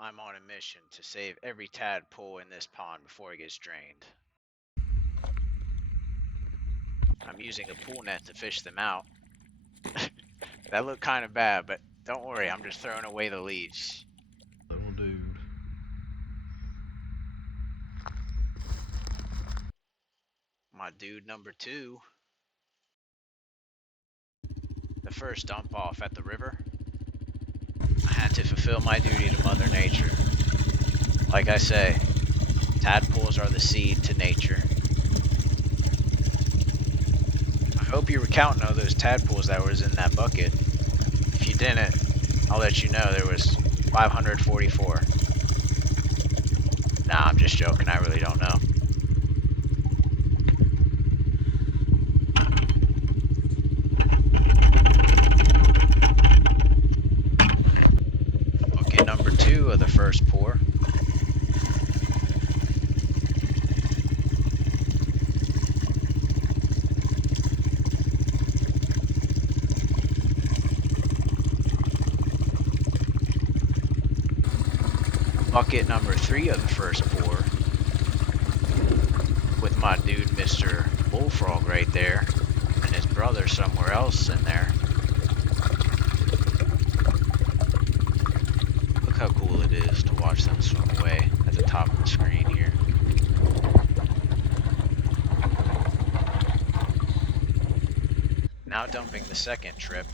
I'm on a mission to save every tadpole in this pond before it gets drained. I'm using a pool net to fish them out. That looked kind of bad, but don't worry, I'm just throwing away the leaves. Little dude. My dude number 2. The first dump off at the river. I had to fulfill my duty to Mother Nature. Like I say, tadpoles are the seed to nature. I hope you were counting all those tadpoles that was in that bucket. If you didn't, I'll let you know there was 544. Nah, I'm just joking, I really don't know. Bucket number 2 of the first pour. Bucket number 3 of the first pour. With my dude Mr. Bullfrog right there, and his brother somewhere else in there. Look how cool it is to watch them swim away at the top of the screen here. Now dumping the second trip.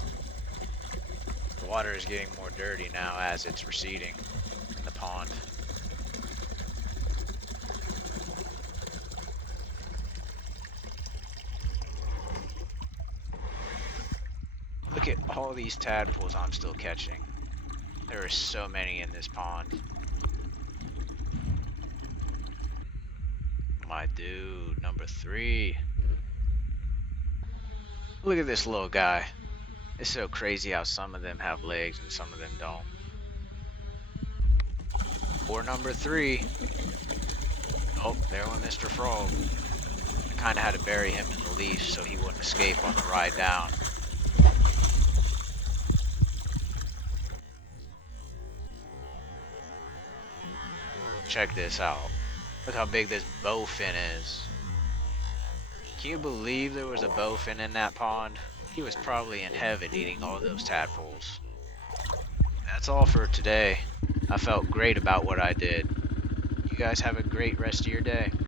The water is getting more dirty now as it's receding in the pond. Look at all these tadpoles I'm still catching. There are so many in this pond. My dude, number 3. Look at this little guy. It's so crazy how some of them have legs and some of them don't. Pour number 3. Oh, there went Mr. Frog. I kind of had to bury him in the leaves so he wouldn't escape on the ride down. Check this out. Look how big this bowfin is. Can you believe there was a bowfin in that pond? He was probably in heaven eating all those tadpoles. That's all for today. I felt great about what I did. You guys have a great rest of your day.